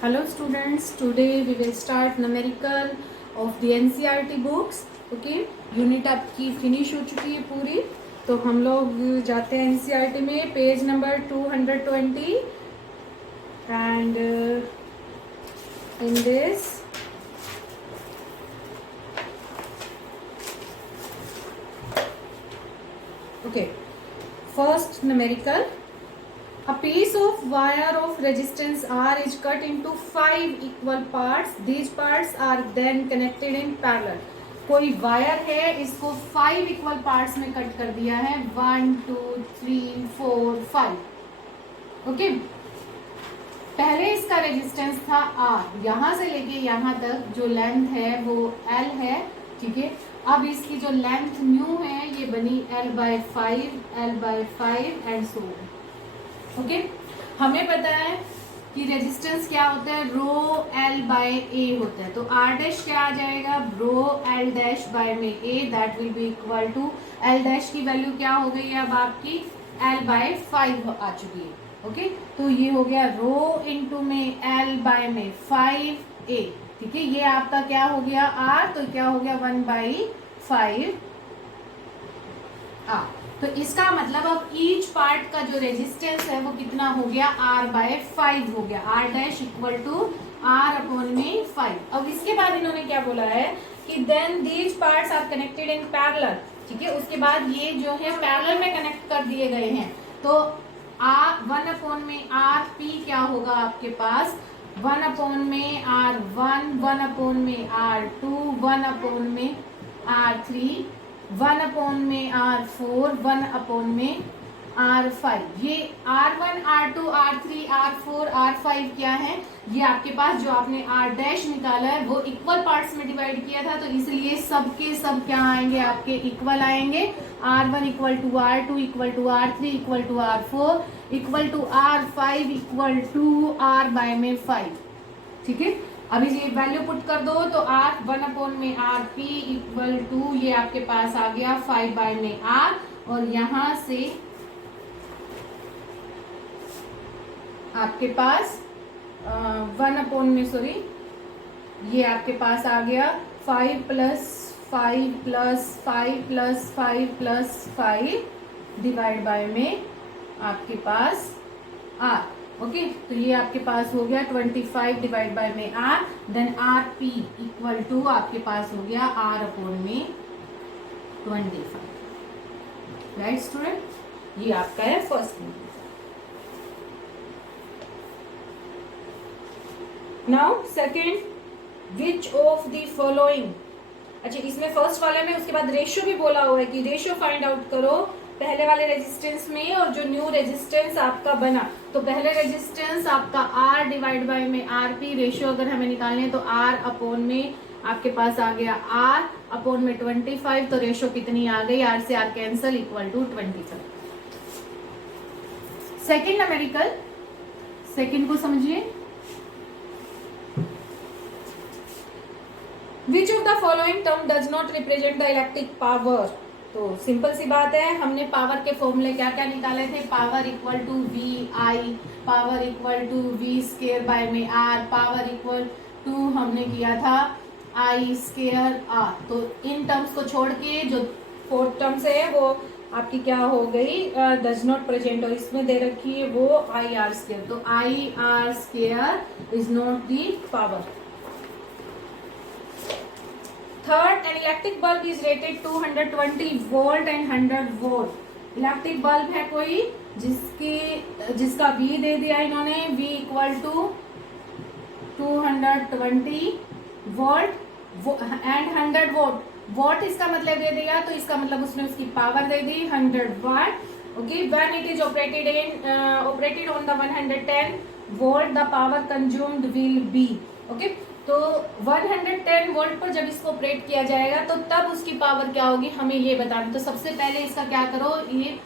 Hello students, today we will start numerical of the NCERT books. Okay, unit आपकी finish हो चुकी है पूरी, तो हम लोग जाते हैं NCERT में page number 220 and in this okay, first numerical. A piece of wire of resistance R is cut into 5 equal parts. These parts are then connected in parallel. कोई वायर है, इसको 5 इक्वल पार्ट्स में cut कर दिया है, 1 2 3 4 5. Okay, पहले इसका resistance था R, यहां से लेके यहां तक जो लेंथ है वो L है. ठीक है, अब इसकी जो लेंथ न्यू है ये बनी L/5 एंड सो. ओके, हमें पता है कि रेजिस्टेंस क्या होता है, रो एल बाय ए होता है. तो आर डैश क्या आ जाएगा, रो एल डैश बाय में A, that will be equal to L dash की वैल्यू क्या हो गई है अब आपकी L/5 आ चुकी है. ओके, तो ये हो गया रो इंटू में L/में 5a. ठीक है, ये आपका क्या हो गया आर, तो क्या हो गया 1/5 आर. तो इसका मतलब अब ईच पार्ट का जो रेजिस्टेंस है वो कितना हो गया, R/5 हो गया. R dash equal to R/5. अब इसके बाद इन्होंने क्या बोला है कि then these parts are connected in parallel. ठीक है, उसके बाद ये जो है पैरेलल में कनेक्ट कर दिए गए हैं. तो R/P क्या होगा आपके पास, 1/R1, 1/R2, 1/R3, 1/R4, 1/R5. ये R1, R2, R3, R4, R5 क्या है, ये आपके पास जो आपने R डैश निकाला है वो इक्वल पार्ट्स में डिवाइड किया था, तो इसलिए सबके सब क्या आएंगे आपके इक्वल आएंगे. R1 equal to R2 equal to R3 equal to R4 equal to R5 equal to R/5. ठीक है, अभी ये वैल्यू पुट कर दो तो R1/RP इक्वल टू ये आपके पास आ गया 5/R, और यहां से आपके पास 1/, ये आपके पास आ गया 5 + 5 + 5 + 5 + 5 डिवाइड बाय में आपके पास R. ओके, तो ये आपके पास हो गया 25 डिवाइड बाय में R. देन RP इक्वल टू आपके पास हो गया R/25. राइट स्टूडेंट, ये आपका है first one. Now second, which of the following. अच्छा, इसमें फर्स्ट वाले में उसके बाद रेशियो भी बोला हुआ है कि रेशियो फाइंड आउट करो पहले वाले रेजिस्टेंस में और जो न्यू रेजिस्टेंस आपका बना. तो पहले रेजिस्टेंस आपका R डिवाइड बाय में RP, रेशियो अगर हमें निकालनी है तो R/में आपके पास आ गया R/में 25. तो रेशियो कितनी आ गई, R से R cancel, equal to 25. Second numerical, second को समझिए. Which of the following term does not represent the electric power. तो सिंपल सी बात है, हमने पावर के फॉर्मूले क्या क्या निकाले थे, power equal to VI, power equal to V² by में R, पावर इक्वल टू हमने किया था I² R. तो इन टर्म्स को छोड़ के जो फोर्थ टर्म्स है वो आपकी क्या हो गई, डज नॉट प्रेजेंट, और इसमें दे रखी है वो IR². तो IR² is not the power. Third, an electric bulb is rated 220 volt and 100 volt. Electric bulb है कोई जिसका V दे दिया इन्होंने, V equal to 220 volt and 100 volt. Volt इसका मतलब दे दिया, तो इसका मतलब उसने उसकी पावर दे दी 100 watt. Okay, when it is operated on the 110 volt the power consumed will be. Okay, तो 110 वोल्ट पर जब इसको ऑपरेट किया जाएगा तो तब उसकी पावर क्या होगी हमें ये बताना. तो सबसे पहले इसका क्या करो, ये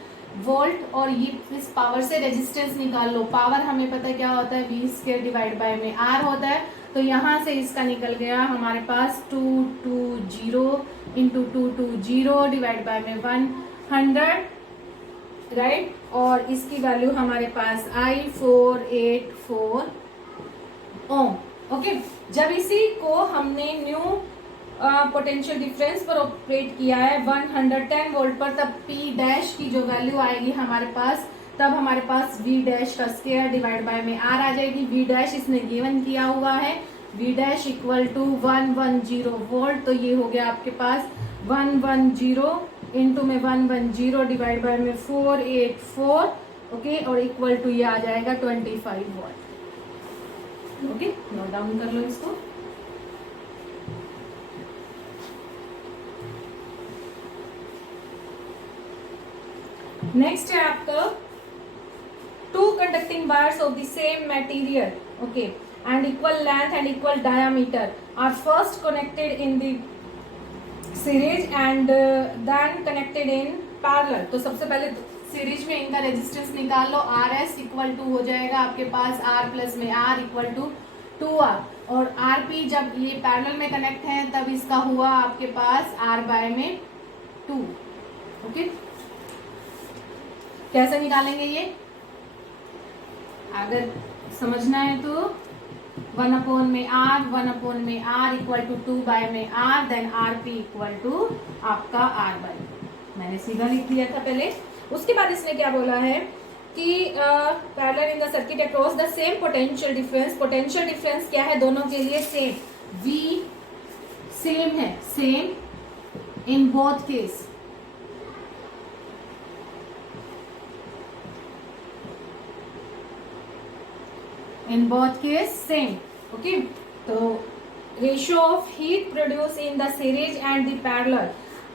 वोल्ट और ये इस पावर से रेजिस्टेंस निकाल लो. पावर हमें पता है क्या होता है, V² डिवाइड बाय में R होता है. तो यहां से इसका निकल गया हमारे पास 220 इंटू 220 डिवाइड बाय में 100, राइट. और इसकी वैल्यू हमारे पास I484 ओम। ओके, जब इसी को हमने न्यू पोटेंशियल डिफरेंस पर ऑपरेट किया है 110 वोल्ट पर, तब P डैश की जो वैल्यू आएगी हमारे पास, तब हमारे पास V डैश का स्क्वायर डिवाइड बाय में R आ जाएगी। V डैश इसने गिवन किया हुआ है, V dash equal to 110 volt, तो ये हो गया आपके पास 110 इंटू में 110 डिवाइड बाय में 484, ओके, और इक्वल टू ये आ जाएगा 25 वोल्ट। ओके, नोट डाउन कर लो इसको। नेक्स्ट है आपका two conducting wires of the same material, okay, and equal length and equal diameter are first connected in the series and then connected in parallel. तो सबसे पहले series में इनका resistance निकाल लो, आर एस इक्वल टू हो जाएगा आपके पास आर प्लस में आर इक्वल टू 2R, और आर पी जब ये पैरेलल में कनेक्ट है तब इसका हुआ आपके पास आर बाय में 2। ओके, कैसे निकालेंगे ये, अगर समझना है तो 1 में R इक्वल टू 2 बाय में R, then R P equal to आपका R बाय, मैंने सीधा लिख दिया था पहले। उसके बाद इसने क्या बोला है कि parallel in the circuit across the same potential difference. Potential difference क्या है, दोनों के लिए सेम, V सेम है, same in both case. In both case same, okay. तो ratio of heat produce in the series and the parallel,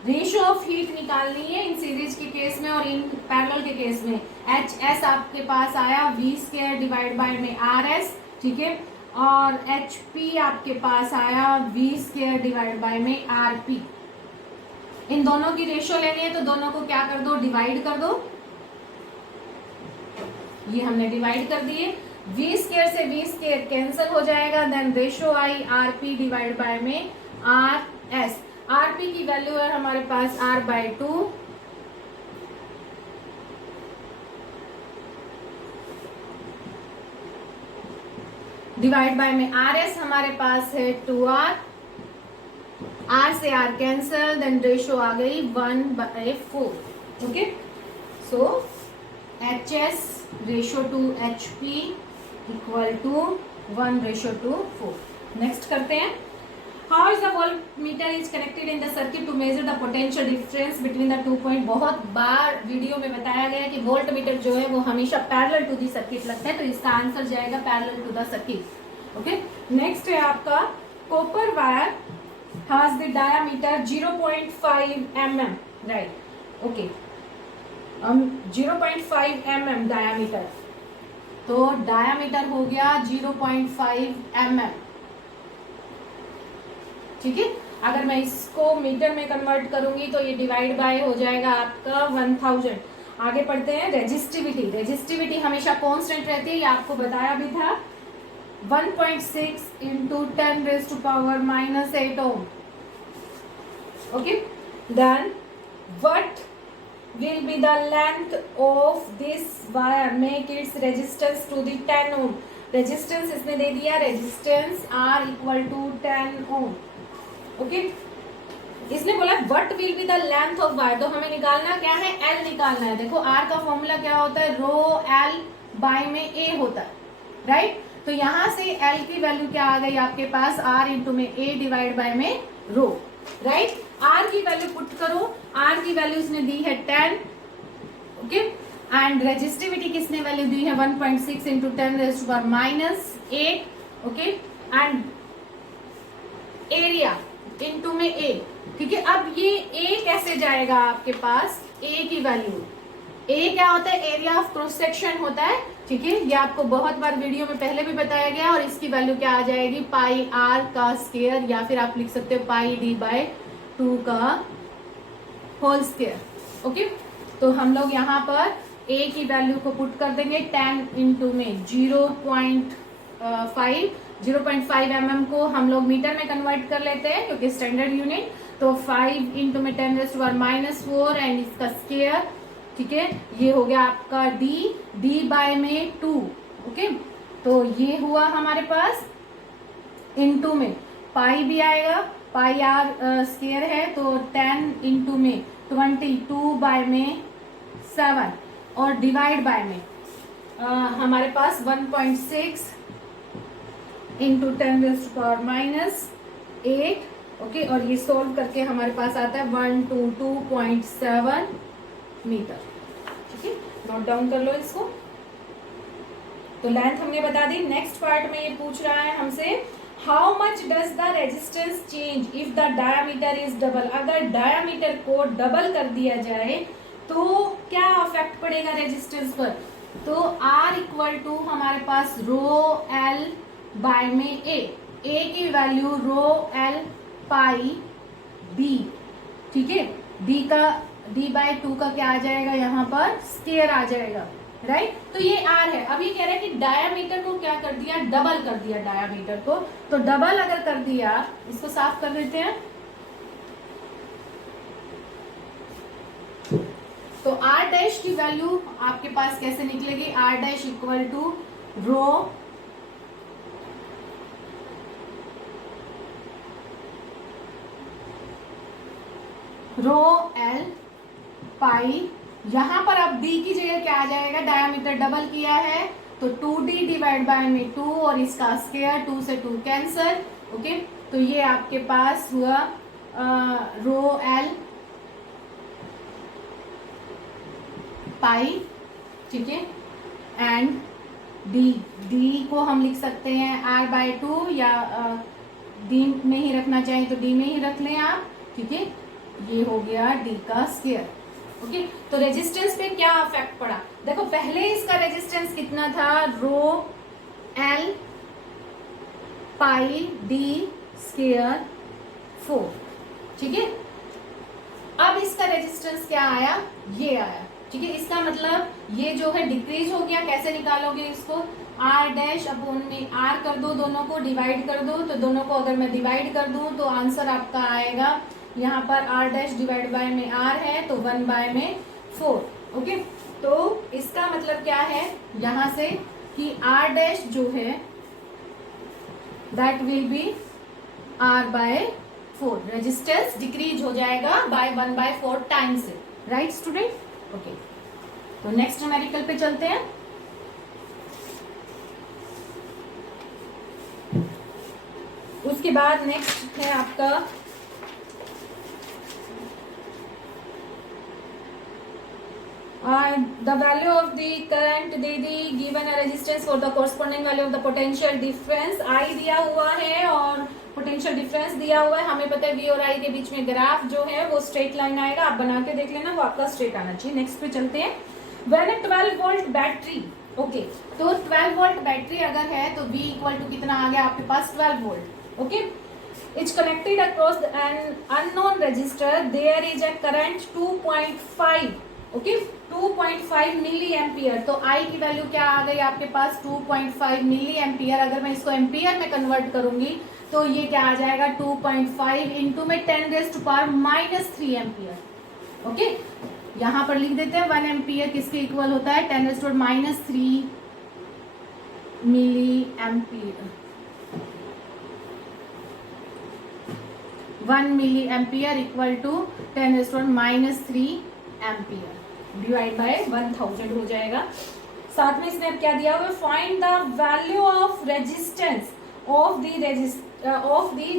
ratio of heat निकालनी है in series के केस में और इन पैरेलल के केस में। H S आपके पास आया वी स्क्वायर डिवाइड बाय में आर एस, ठीक है, और एच पी आपके पास आया वी स्क्वायर डिवाइड बाय में आर पी। इन दोनों की रेशियो लेनी है तो दोनों को क्या कर दो, डिवाइड कर दो, ये हमने डिवाइड कर दिए। वी स्क्वायर से वी स्क्वायर कैंसिल हो जाएगा, then ratio I R P divide by में आर एस। आर पी की वैल्यू है हमारे पास R बाय 2, डिवाइड बाय में आर एस हमारे पास है 2R, R से R कैंसिल, देन रेशियो आ गई 1/4। Okay, so H S ratio to H P equal to 1/4। Next करते हैं, How is the voltmeter is connected in the circuit to measure the potential difference between the 2 point। बहुत बार video में बताया गया है कि वोल्ट मीटर जो है वो हमेशा पैरेलल टू दी सर्किट लगता है, तो इसका आंसर जाएगा parallel to the circuit. Okay, next है आपका copper wire has the diameter 0.5 mm, right. Okay, 0.5 mm diameter, तो डायामीटर हो गया 0.5 mm, ठीक है। अगर मैं इसको मीटर में कन्वर्ट करूंगी तो ये डिवाइड बाय हो जाएगा आपका 1000। आगे पढ़ते हैं रेजिस्टिविटी। रेजिस्टिविटी हमेशा कांस्टेंट रहती है, ये आपको बताया भी था, 1.6 into 10⁻⁻8 ohm. Okay, then what will be the length of this wire, make its resistance to the 10 ohm। Resistance इसने दे दिया, resistance R equal to 10 ohm. Okay, इसने बोला what will be the length of wire, तो हमें निकालना क्या है, L निकालना है। देखो R का फॉर्मूला क्या होता है, रो L बाय में A होता है, राइट। तो यहां से L की वैल्यू क्या आ गई आपके पास, R इंटू में A डिवाइड बाय में रो, राइट। R की वैल्यू पुट करो, R की वैल्यू इसने दी है 10, ओके, एंड रेजिस्टिविटी किसने वैल्यू दी है 1.6 into 10⁻⁸, okay, and area into में A, ठीक है। अब ये A कैसे जाएगा आपके पास, A की वैल्यू, A क्या होता है, एरिया ऑफ क्रॉस सेक्शन होता है, ठीक है। ये आपको बहुत बार वीडियो में पहले भी बताया गया, और इसकी वैल्यू क्या आ जाएगी, पाई R का स्क्वायर, या फिर आप लिख सकते हो पाई D बाय 2 का होल स्क्वायर। ओके, तो हम लोग यहाँ पर A की वैल्यू को पुट कर देंगे, 10 इंटू में 0.5 mm को हम लोग मीटर में कन्वर्ट कर लेते हैं क्योंकि स्टैंडर्ड यूनिट, तो 5 इंटू में 10⁻⁻4 एंड इसका स्क्वायर, ठीक है। ये हो गया आपका D बाय में 2, ओके। तो ये हुआ हमारे पास इंटू में पाई भी आएगा, पाई आर स्क्वायर है तो 10 इंटू में 22 बाय में 7 और डिवाइड बाय में हमारे पास 1.6 इंटू 10⁻⁻8। ओके, और ये सोल्व करके हमारे पास आता है 122.7 मीटर। ठीक है, नोट डाउन कर लो इसको। तो लेंथ हमने बता दी। नेक्स्ट पार्ट में ये पूछ रहा है हमसे how much does the resistance change if the diameter is double. अगर डायामीटर को डबल कर दिया जाए तो क्या इफेक्ट पड़ेगा रेजिस्टेंस पर। तो R इक्वल टू हमारे पास रो L बाय में A की वैल्यू रो L पाई D। ठीक है, D बाय 2 का क्या आ जाएगा, यहाँ पर स्क्वायर आ जाएगा, राइट। तो ये R है। अब ये कह रहा है कि डायामीटर को क्या कर दिया, डबल कर दिया डायामीटर को। तो डबल अगर कर दिया, इसको साफ कर देते हैं। तो R डैश की वैल्यू आपके पास कैसे निकलेगी, R dash equal to rho L pi, यहां पर अब D की जगह क्या आ जाएगा, डायामीटर डबल किया है तो 2D डिवाइड बाय में 2 और इसका स्क्वायर, 2 से 2 कैंसल। ओके, तो ये आपके पास हुआ रो L पाई। ठीक है, एंड D को हम लिख सकते हैं R बाय 2 या D में ही रखना चाहें तो D में ही रख लें आप। ठीक है, ये हो गया D का स्क्वायर। ओके, तो रेजिस्टेंस पे क्या इफेक्ट पड़ा, देखो पहले इसका रेजिस्टेंस कितना था, रो L पाई D स्क्वायर 4। ठीक है, अब इसका रेजिस्टेंस क्या आया, ये आया। ठीक है, इसका मतलब ये जो है डिक्रीज हो गया। कैसे निकालोगे इसको, R डैश अपॉन में R कर दो, दोनों को डिवाइड कर दो। तो दोनों को अगर मैं डिवाइड कर दूं तो आंसर आपका आएगा, यहाँ पर R डैश डिवाइड बाय में R है तो 1 बाय में 4। ओके, तो इसका मतलब क्या है यहां से कि R डैश जो है that will be R by 4। Resistance decrease हो जाएगा बाय 1 बाय 4 टाइम से, राइट स्टूडेंट। ओके, तो नेक्स्ट न्यूमेरिकल पे चलते हैं। उसके बाद नेक्स्ट है आपका the value of the current they the, given a resistance for the corresponding value of the potential difference I दिया हुआ है और पोटेंशियल डिफरेंस दिया हुआ है। हमें पता है V और I के बीच में ग्राफ जो है वो स्ट्रेट लाइन आएगा, आप बना के देख लेना, वो आपका स्ट्रेट आना चाहिए। नेक्स्ट पे चलते हैं। When a 12 volt battery, okay, तो 12 वोल्ट बैटरी अगर है तो V इक्वल टू कितना आ गया आपके पास, 12 volt. Okay, it's connected across an unknown resistor, there is a current 2.5, okay, 2.5 milli ampere. तो I की वैल्यू क्या आ गई आपके पास, 2.5 मिली एम्पियर। अगर मैं इसको एम्पियर में कन्वर्ट करूंगी तो ये क्या आ जाएगा, 2.5 इंटू में 10⁻³ एम्पियर। ओके, यहां पर लिख देते हैं 1 एम्पियर किसके इक्वल होता है, 10⁻³ milli ampere. 1 milli ampere equal to 10⁻³ ampere divide by 1000 हो जाएगा। साथ में इसने अब क्या दिया हुआ, find the value of resistance of the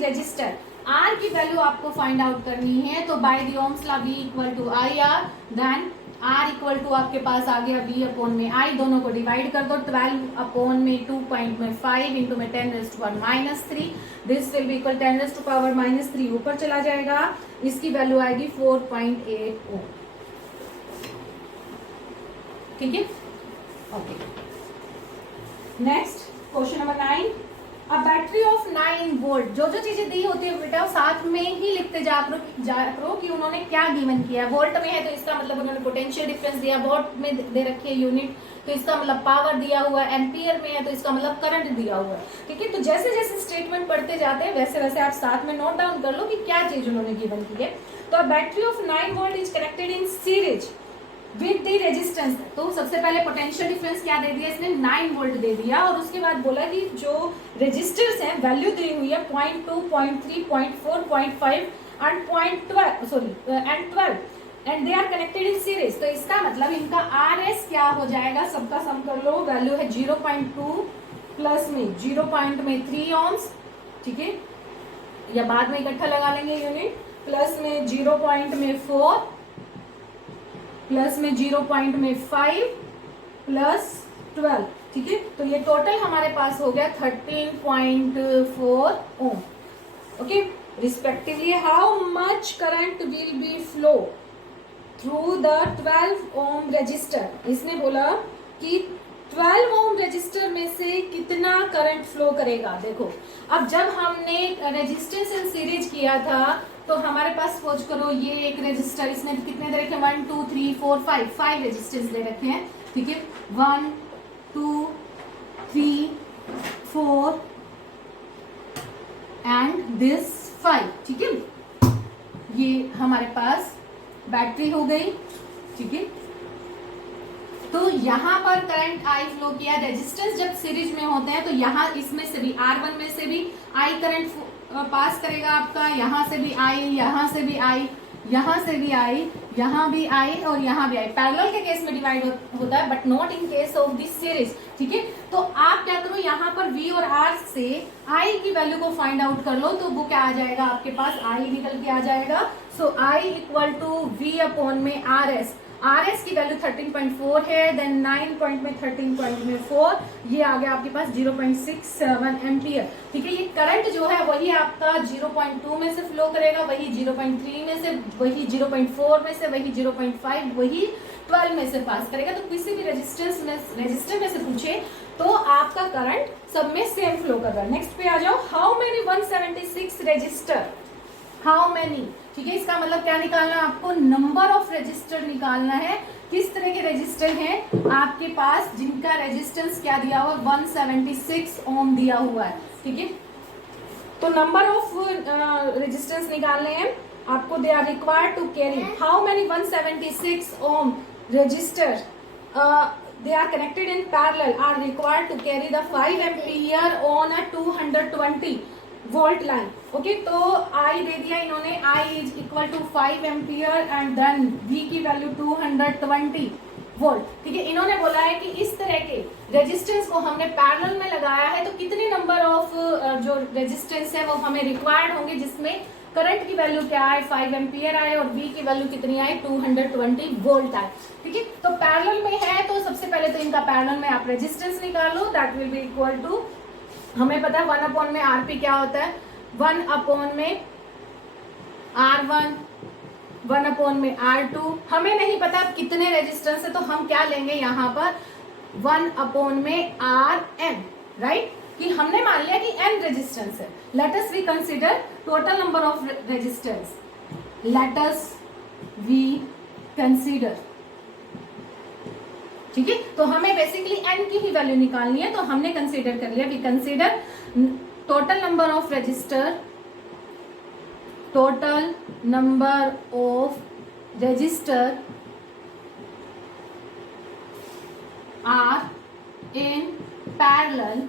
resistor. R की वैल्यू आपको फाइंड आउट करनी है। तो by the Ohm's law V equal to IR, then R equal to आपके पास आ गया V अपॉन में I, दोनों को डिवाइड कर दो। 12 अपॉन में 2.5 इंटू में 10⁻³ दिस विल बी इक्वल 10⁻³ ऊपर चला जाएगा, इसकी वैल्यू आएगी 4.8 ओम। ठीक है, okay. Next question number 9। A battery of 9 volt, जो जो चीजें दी होती है बेटा साथ में ही लिखते जा करो कि उन्होंने क्या गिवन किया। वोल्ट में है तो इसका मतलब उन्होंने पोटेंशियल डिफरेंस दिया, वोल्ट में दे रखी है यूनिट तो इसका मतलब पावर दिया हुआ है, एम्पियर में है तो इसका मतलब करंट दिया हुआ है। ठीक है, तो जैसे जैसे स्टेटमेंट पढ़ते जाते हैं वैसे वैसे आप साथ में नोट डाउन कर लो कि क्या चीज उन्होंने गिवन की है। तो a battery of 9 volt is connected in series with the resistance. तो सबसे पहले पोटेंशियल डिफरेंस क्या दे दिया इसने, 9 वोल्ट दे दिया, और उसके बाद बोला कि जो रेजिस्टर्स हैं वैल्यू दी हुई है 0.2, 0.3, 0.4, 0.5 and 12 and they are connected in series. तो इसका मतलब इनका RS क्या हो जाएगा, सबका सम कर लो, वैल्यू है 0.2 प्लस में 0.3 ohms, ठीक है, या बाद में इकट्ठा लगा लेंगे यूनिट, प्लस में 0.4 प्लस में 0.5 प्लस 12, ठीक है। तो ये टोटल हमारे पास हो गया 13.4 ohm. Okay, respectively how much current will be flow through the 12 ohm resistor. इसने बोला कि 12 ओम रजिस्टर में से कितना करंट फ्लो करेगा। देखो अब जब हमने रेजिस्टेंस इन सीरीज किया था तो हमारे पास सोच करो ये एक रजिस्टर, इसमें कितने दे रखे, 1 2 3 4 5 रेजिस्टेंस दे रखे हैं, ठीक है, 1 2 3 4 एंड दिस 5, ठीक है। ये हमारे पास बैटरी हो गई, ठीक है। तो यहाँ पर करंट I फ्लो किया, रेजिस्टेंस जब सीरीज में होते हैं तो यहाँ इसमें से भी R1 में से भी I करंट पास करेगा आपका, यहाँ से भी I, यहाँ से भी I, यहाँ से भी I, यहाँ भी I और यहाँ भी I। पैरेलल के केस में डिवाइड होता है but not in case of this series, ठीक है। तो आप क्या करो, यहाँ पर V और R से I की वैल्यू को फाइंड आउट कर लो, तो वो क्या आ जाएगा आपके पास, I निकल के आ जाएगा। So I equal to V upon में RS की वैल्यू 13.4 है, देन 9 पॉइंट में 13.4, ये आ गया आपके पास 0.67 एम्पियर, ठीक है। ये करंट जो है वही आपका 0.2 में से फ्लो करेगा, वही 0.3 में से, वही 0.4 में से, वही 0.5, वही 12 में से पास करेगा। तो किसी भी रजिस्टर में से पूछे तो आपका करंट सब में सेम फ्लो कर रहा है। नेक्स्ट पे आ जाओ, how many 176 register, how many, ठीक है। इसका मतलब क्या निकालना है आपको, नंबर ऑफ रजिस्टर निकालना है। किस तरह के रजिस्टर हैं आपके पास जिनका रेजिस्टेंस क्या दिया हुआ, 176 ओम दिया हुआ है, ठीक है। तो नंबर ऑफ रेजिस्टेंस निकालने हैं आपको, they are required to carry, how many 176 ohm resistor they are connected in parallel are required to carry the 5 ampere on a 220 volt line. Okay, तो I दे दिया इन्होंने, I is equal to 5 ampere and then V की value 220 volt, ठीक है। इन्होंने बोला है कि इस तरह के रेजिस्टेंस को हमने पैरेलल में लगाया है तो कितने नंबर ऑफ जो रेजिस्टेंस है वो हमें रिक्वायर्ड होंगे जिसमें करंट की वैल्यू क्या आए, 5 एम्पियर आए और V की वैल्यू कितनी आई, 220 वोल्ट आए, ठीक है। तो पैरेलल में है तो सबसे पहले तो इनका पैरेलल में आप रेजिस्टेंस निकालो, that will be equal to, हमें पता है 1 अपॉन में RP क्या होता है, 1 अपॉन में R1, 1 अपॉन में R2। हमें नहीं पता कितने रेजिस्टेंस है तो हम क्या लेंगे यहाँ पर 1 अपॉन में Rn, राइट, कि हमने मान लिया कि n रेजिस्टेंस है। Let us we consider total number of resistance, let us we consider, ठीक है। तो हमें बेसिकली n की ही वैल्यू निकालनी है तो हमने कंसीडर कर लिया, we consider total number of resistor, total number of resistor are in parallel,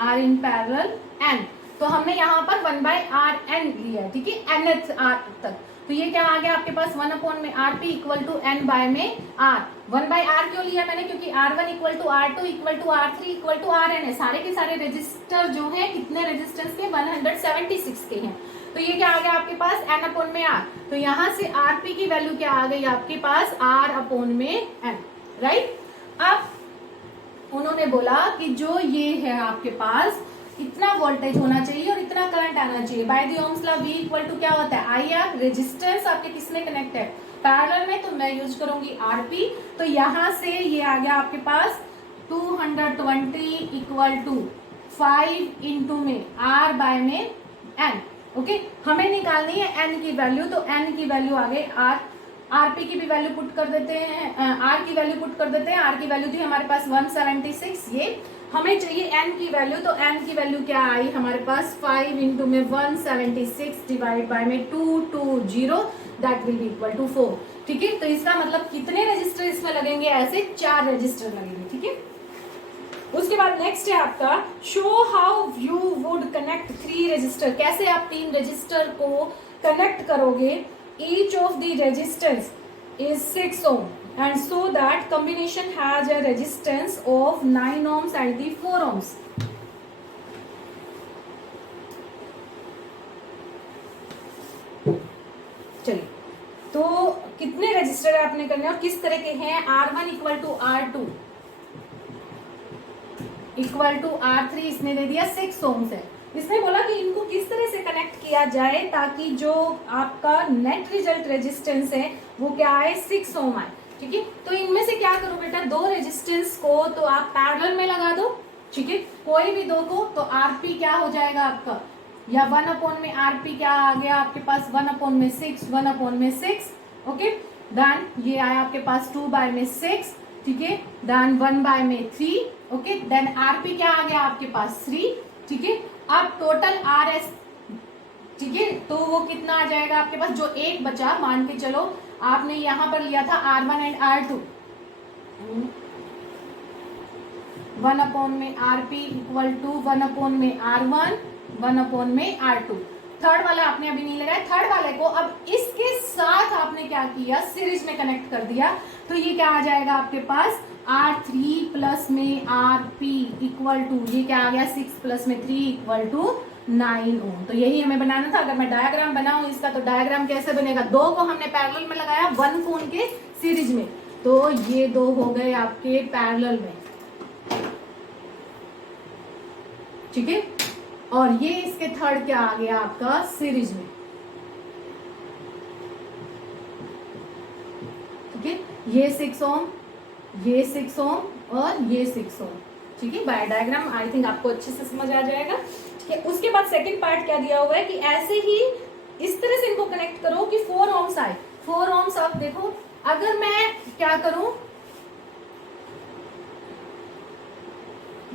are in parallel n। तो हमने यहाँ पर 1/Rn लिया, ठीक है, nth r तक। तो ये क्या आ गया आपके पास, 1 अपॉन में RP equal to n by में R। 1/R क्यों लिया मैंने, क्योंकि R1 equal to R2 equal to R3 equal to Rn है। सारे के सारे रजिस्टर जो है कितने रेजिस्टेंस के, 176 के हैं। तो ये क्या आ गया आपके पास, n अपॉन में R। तो यहाँ से RP की वैल्यू क्या आ गई आपके पास, R अपॉन में n, राइट। अब उन्होंने बोला कि जो ये है आपके पास इतना वोल्टेज होना चाहिए और इतना करंट आना चाहिए। By the Ohm's law V equal to क्या होता है, IR। रेजिस्टेंस आपके किसमें कनेक्ट है, पैरेलल में, तो मैं यूज करूंगी RP। तो यहाँ से ये आ गया आपके पास 220 इक्वल टू 5 इंटू में R बाय में N। ओके, हमें निकालनी है N की वैल्यू, तो N की वैल्यू आ गई R। RP की भी वैल्यू पुट कर देते हैं, R की वैल्यू पुट कर देते हैं। R की वैल्यू थी हमारे पास 176, ये हमें चाहिए n की वैल्यू। तो n की वैल्यू क्या आई हमारे पास, 5 इंटू में 176 डिवाइड बाय में 220, that will be equal to 4। ठीक है, तो इसका मतलब कितने रजिस्टर इसमें लगेंगे, ऐसे 4 रजिस्टर लगेंगे। ठीक है, उसके बाद नेक्स्ट है आपका show how you would connect 3 register. कैसे आप 3 रजिस्टर को कनेक्ट करोगे। Each of the resistance is 6 ohm and so that combination has a resistance of 9 ohms and the 4 ohms। चलिए, तो कितने रजिस्टर आपने करने और किस तरह के हैं। R1 equal to R2 equal to R3 इसने दे दिया 6 ohms है। इसने बोला कि इनको किस तरह से कनेक्ट किया जाए ताकि जो आपका नेट रिजल्ट रेजिस्टेंस है वो क्या आए, 6 ohm आए। ठीक है, तो इनमें से क्या करो बेटा, 2 रेजिस्टेंस को तो आप पैरेलल में लगा दो। ठीक है, कोई भी 2 को, तो आरपी क्या हो जाएगा आपका, या 1 अपॉन में आरपी क्या आ गया आपके पास, 1 अपॉन में 6, 1 अपॉन में 6। ओके, देन ये आया आपके पास 2 बाय में 6। ठीक है, देन 1 बाय में 3। ओके, देन आरपी क्या आ गया आपके पास 3। ठीक है, अब टोटल आर एस, ठीक है, तो वो कितना आ जाएगा आपके पास, जो एक बचा, मान के चलो आपने यहां पर लिया था R1 एंड R2, 1 अपॉन में RP इक्वल टू 1 अपॉन में R1, 1 अपॉन में R2। थर्ड वाला आपने अभी नहीं लगाया, थर्ड वाले को अब इसके साथ आपने क्या किया, सीरीज में कनेक्ट कर दिया। तो ये क्या आ जाएगा आपके पास, R3 प्लस में RP इक्वल टू, ये क्या आ गया, 6 प्लस में 3 इक्वल टू 9 ohm। तो यही हमें बनाना था। अगर मैं डायग्राम बनाऊं इसका, तो डायग्राम कैसे बनेगा, 2 को हमने पैरेलल में लगाया, 1 को उनके सीरीज में, तो ये 2 हो गए आपके पैरेलल में। ठीक है, और ये इसके थर्ड क्या आ गया आपका, सीरीज में। ठीक है, ये 6 ohm, ये 6 ohm और ये 6 ohm। ठीक है, बाय डायग्राम आई थिंक आपको अच्छे से समझ आ जाएगा। ठीक है, उसके बाद सेकंड पार्ट क्या दिया हुआ है कि ऐसे ही इस तरह से इनको कनेक्ट करो कि 4 ohms आए। 4 ohms आप देखो, अगर मैं क्या करूं,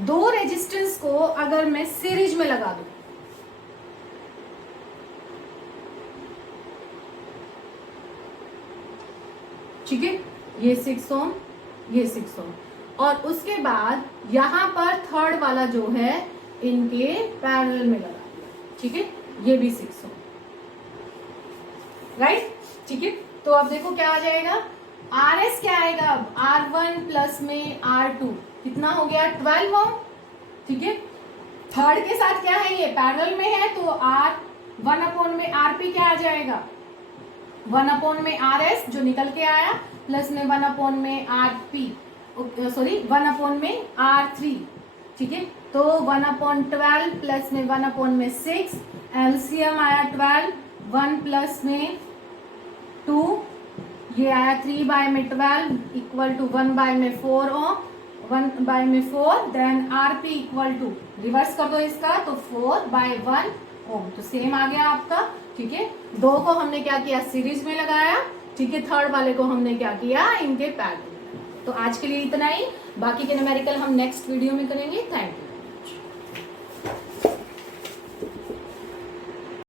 2 रेजिस्टेंस को अगर मैं सीरीज में लगा दूं, ठीक है, ये 6 ohm, ये 6 ohm, और उसके बाद यहां पर थर्ड वाला जो है इनके पैरेलल में लगा दिया। ठीक है, ये भी 6 ohm, राइट। ठीक है, तो अब देखो क्या आ जाएगा, आर एस क्या आएगा, अब R1 प्लस में R2 कितना हो गया, 12 ohm। ठीक है, थर्ड के साथ क्या है, ये पैरेलल में है, तो R1 अपॉन में RP क्या आ जाएगा, 1 अपॉन में RS जो निकल के आया, प्लस में 1 अपॉन में RP, सॉरी 1 अपॉन में R3। ठीक है, तो 1 अपॉन 12 प्लस में 1 अपॉन में 6, एलसीएम आया 12, 1 प्लस में 2, ये आया 3 बाय में 12 इक्वल टू 1 बाय में 4 ohm, 1 बाय में 4, then RP equal to, reverse कर दो इसका, तो 4 बाय 1 ohm, तो सेम आ गया आपका। ठीक है, 2 को हमने क्या किया, सीरीज में लगाया। ठीक है, थर्ड वाले को हमने क्या किया, इनके पैरेलल में। तो आज के लिए इतना ही, बाकी के न्यूमेरिकल हम नेक्स्ट वीडियो में करेंगे। Thank you.